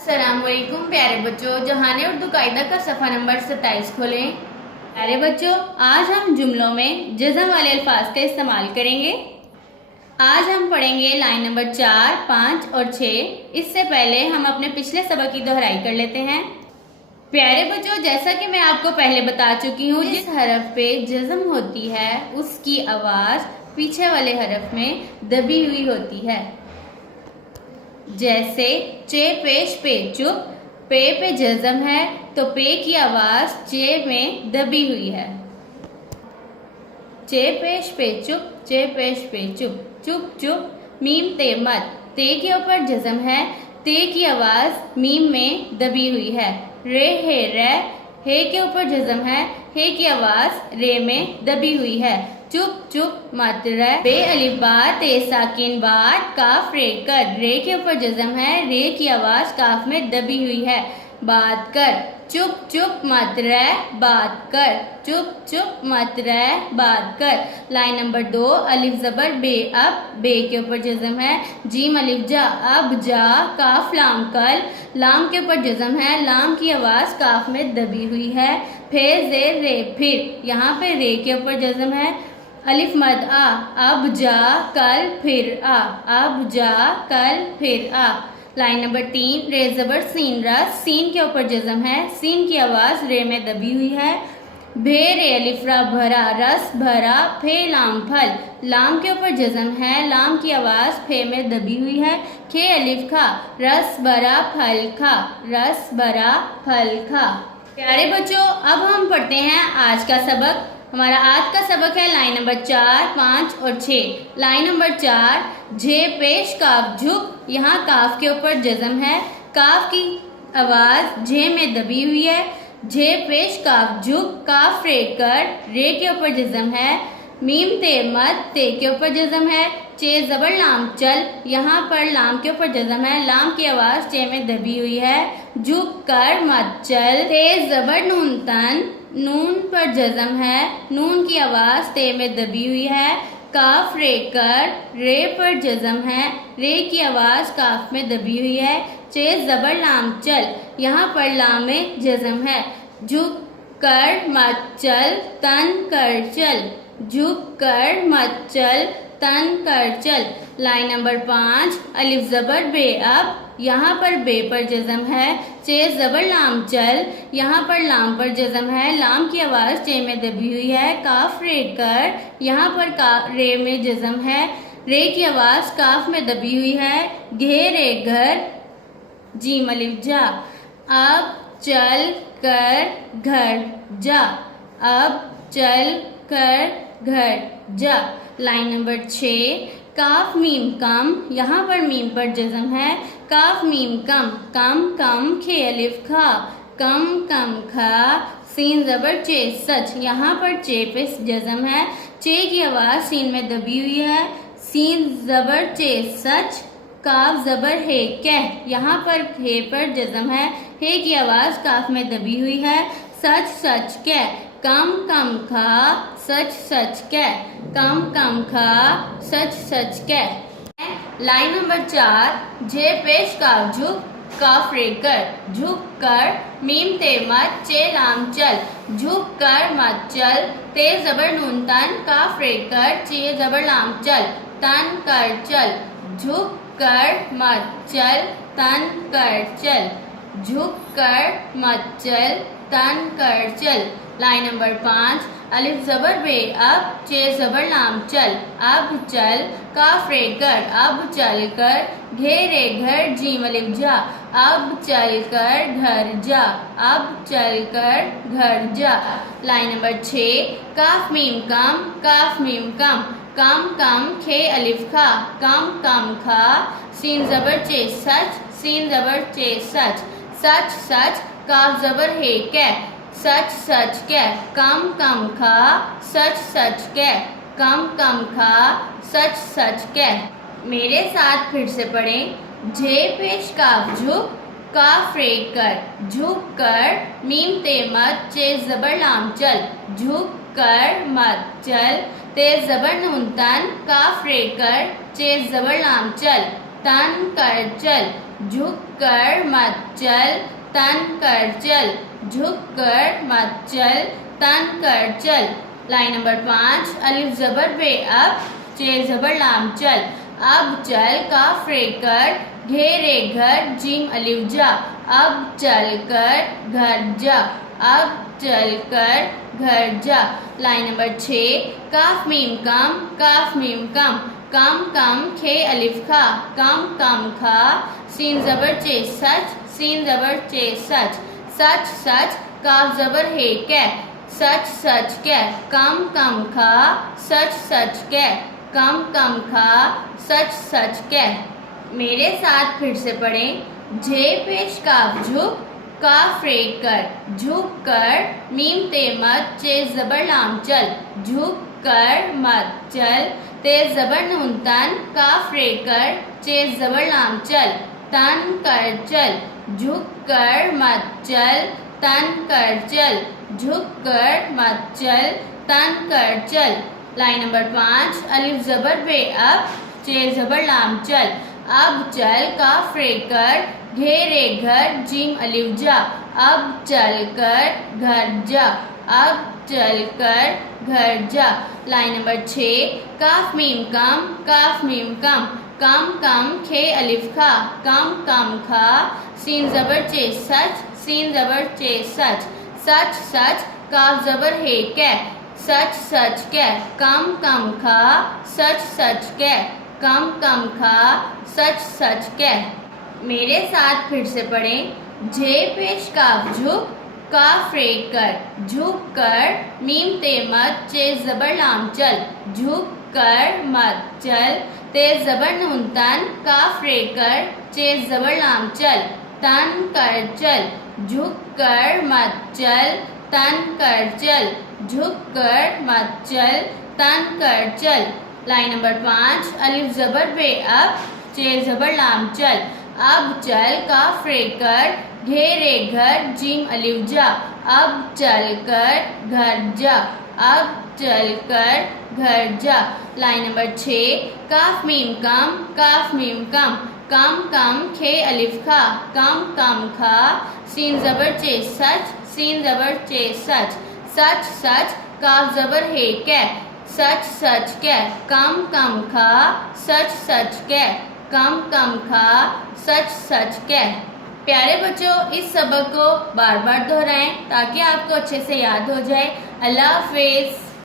अस्सलामुअलैकुम प्यारे बच्चों, जहाने उर्दू कायदा का सफ़ा नंबर 27 खोलें। प्यारे बच्चों, आज हम जुमलों में जज़म वाले अल्फाज का इस्तेमाल करेंगे। आज हम पढ़ेंगे लाइन नंबर 4, 5 और 6। इससे पहले हम अपने पिछले सबक की दोहराई कर लेते हैं। प्यारे बच्चों, जैसा कि मैं आपको पहले बता चुकी हूँ, जिस हरफ पे जज़म होती है उसकी आवाज़ पीछे वाले हरफ में दबी हुई होती है। जैसे चे पेश पे चुप, पे जज़म है तो पे की आवाज़ चे में दबी हुई है। चे पेश पे चुप, चे पेश पे चुप, चुप चुप। मीम ते मत, ते के ऊपर जज़म है, ते की आवाज़ मीम में दबी हुई है। रे है रे, हे के ऊपर जज़म है, हे की आवाज़ रे में दबी हुई है। चुप चुप मत रे, बे अलिफ बा ते साकिन बाट काफ रे कर, रे के ऊपर जज़म है, रे की आवाज़ काफ में दबी हुई है। बात कर, चुप चुप मत रे बात कर, चुप चुप मत रे बात कर। लाइन नंबर 2, अलिफ ज़बर बे अब, बे के ऊपर जज़म है, जीम अलिफ जा अब जा, काफ लाम कल, लाम के ऊपर जज़म है, लाम की आवाज़ काफ में दबी हुई है। फे ज़ेर रे फिर, यहाँ पे रे के ऊपर जज़म है। अलिफ मद आ, अब जा कल फिर आ, अब जा कल फिर आ। लाइन नंबर 3, रे ज़बर सीन रस, सीन के ऊपर जज़म है, सीन की आवाज़ रे में दबी हुई है। भे रे अलिफ रा भरा, रस भरा, फे लाम फल, लाम के ऊपर जज़म है, लाम की आवाज़ फे में दबी हुई है। खे अलिफ खा, रस भरा फल खा, रस भरा फल खा। प्यारे बच्चों, अब हम पढ़ते हैं आज का सबक। हमारा आज का सबक है लाइन नंबर 4, 5 और 6। लाइन नंबर 4, झे पेश काफ झुक, यहाँ काफ के ऊपर जज़म है, काफ की आवाज़ झे में दबी हुई है। झे पेश काफ झुक, काफ रे कर, रे के ऊपर जज़म है। मीम ते मत, ते के ऊपर जज़म है। चे ज़बर लाम चल, यहाँ पर लाम के ऊपर जज़म है, लाम की आवाज़ चे में दबी हुई है। झुक कर मत चल, ते ज़बर नून तन, नून पर जज़म है, नून की आवाज़ ते में दबी हुई है। काफ रे कर, रे पर जज़म है, रे की आवाज़ काफ में दबी हुई है। चे ज़बर लाम चल, यहाँ पर लाम में जज़म है। झुक कर मत चल, तन कर चल, झुक कर मत चल, तन कर चल। लाइन नंबर 5, अलिफ ज़बर बे अब, यहाँ पर बे पर जज़म है। चे ज़बर लाम चल, यहाँ पर लाम पर जज़म है, लाम की आवाज़ चे में दबी हुई है। काफ रे कर, यहाँ पर रे में जज़म है, रे की आवाज़ काफ में दबी हुई है। घे रे घर, जीम अलिफ जा, अब चल कर घर जा, अब चल कर घर जा। लाइन नंबर 6, काफ मीम कम, यहाँ पर मीम पर जज़म है, काफ मीम कम, कम कम खे अलिफ खा, कम कम खा। सीन ज़बर चे सच, यहाँ पर चे पे जज़म है, चे की आवाज़ सीन में दबी हुई है। सीन ज़बर चे सच, काफ ज़बर है कह, यहाँ पर हे पर जज़म है, हे की आवाज़ काफ में दबी हुई है। सच सच कह, कम कम खा, सच सच कह, कम कम खा, सच सच कह। लाइन नंबर 4, झे पेश काफ झुक, काफ रे कर, झुक कर। मीम ते मत, चे लाम चल, झुक कर मत चल। ते ज़बर नून तन, काफ रे कर, चे ज़बर लाम चल, तन कर चल, झुक कर मत चल, तन कर चल, झुक कर मत चल, तन कर चल। लाइन नंबर 5, अलिफ ज़बर बे अब, चे ज़बर लाम चल, अब चल, काफ रे कर, अब चल कर। घे रे घर, जीम अलिफ जा, अब चल कर घर जा, अब चल कर घर जा। लाइन नंबर 6, काफ मीम कम, काफ मीम कम, कम कम खे अलिफ खा, कम कम खा। सीन ज़बर चे सच, सीन ज़बर चे सच, सच सच, काफ ज़बर है कह, सच सच कह। कम कम खा, सच सच कह, कम कम खा, सच सच कह। मेरे साथ फिर से पढ़ें। झे पेश काफ झुक, काफ रे कर, झुक कर। मीम ते मत, चे ज़बर लाम चल, झुक कर मत चल। ते ज़बर नून तन, काफ रे कर, चे ज़बर लाम चल, तन कर चल, झुक कर मत चल, तन कर चल, झुक कर मत चल, तन कर चल। लाइन नंबर 5, अलिफ जबर बे अब, चे जबर लाम चल, अब चल काफ रे कर, घेरे घर, जीम अलिफ जा, अब चल कर घर जा, अब चल कर घर जा। लाइन नंबर 6, काफ मीम कम, कम कम खे अलिफ खा, कम खा, सीन जबर चे सच, सीन जबर चे सच, सच सच, काफ जबर हे कै, सच सच कै, कम खा, सच सच कै, कम खा, सच सच कै। मेरे साथ फिर से पढ़ें। जे पेश काफ झुक, काफ रे कर, झुक कर, मीम ते मत, चे जबर लाम चल, झुक कर मत चल, ते जबर नून तन, काफ रे कर, चे जबर लाम चल, तन कर चल, झुक कर मत चल, तन कर चल, झुक कर मत चल, तन कर चल। लाइन नंबर 5, अलिफ जबर बे अब, चे जबर लाम चल, अब चल काफ रे कर, घेरे घर, जीम अलिफ जा, अब चल कर घर जा, अब चल कर घर जा। लाइन नंबर 6, काफ मीम कम, कम खे अलिफ खा, कम खा, सीन जबर चे सच, सीन जबर चे सच, सच सच, काफ जबर हे कै, सच सच कै, कम खा, सच सच कै, कम खा, सच सच कै। मेरे साथ फिर से पढ़ें। जे पेश काफ झुक, काफ रे कर, झुक कर, मीम ते मत, चे जबर लाम चल, झुक कर मत चल, ते जबर नून तन, काफ रे कर, चे जबर लाम चल, तन कर चल, झुक कर मत चल, तन कर चल, झुक कर मत चल, तन कर चल। लाइन नंबर 5, अलिफ जबर बे अब, चे जबर लाम चल, अब चल काफ रे कर, घेरे घर, जीम अलिफ जा, अब चल कर घर जा, अब चल कर घर जा। लाइन नंबर 6, काफ मीम कम, कम खे अलिफ खा, कम खा, सीन जबर चे सच, सीन जबर चे सच, सच सच, काफ जबर हे कै, सच सच कै, कम खा, सच सच कै, कम खा, सच सच कै। प्यारे बच्चों, इस सबक को बार बार दोहराएं ताकि आपको अच्छे से याद हो जाए। अल्लाह हाफिज़।